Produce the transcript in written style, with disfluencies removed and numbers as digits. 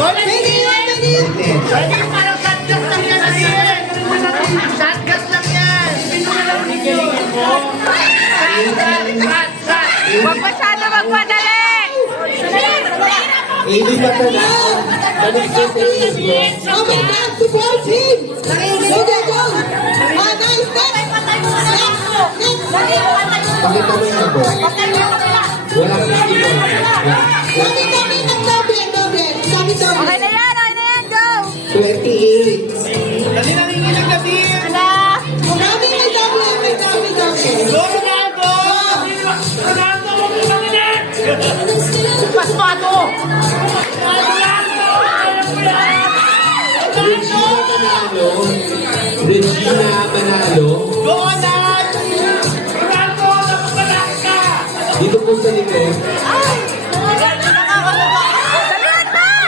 Pwede parang shotgas lang yan. Shotgas lang yan. Pinulilingin mo. Huwag masyado magmadali! Hindi pa ito na. Balik ko sa iyo. Oh my God, support him! Go, go, go! Oh, nice, next! Pakita mo yung ako. Walang hindi ko. Dami, dami, nag-double, double. Dami, double. Okay na yan, go! 28. Dali nanginginig na din. Dami, may double, may double, double. Go, Ronaldo! Ronaldo, huwag mo manginig! Paspato! Ronaldo! Regina Manalo. Regina Manalo. Go, Ronaldo! Ronaldo, napakalas ka! Dito po sa likod. Ay!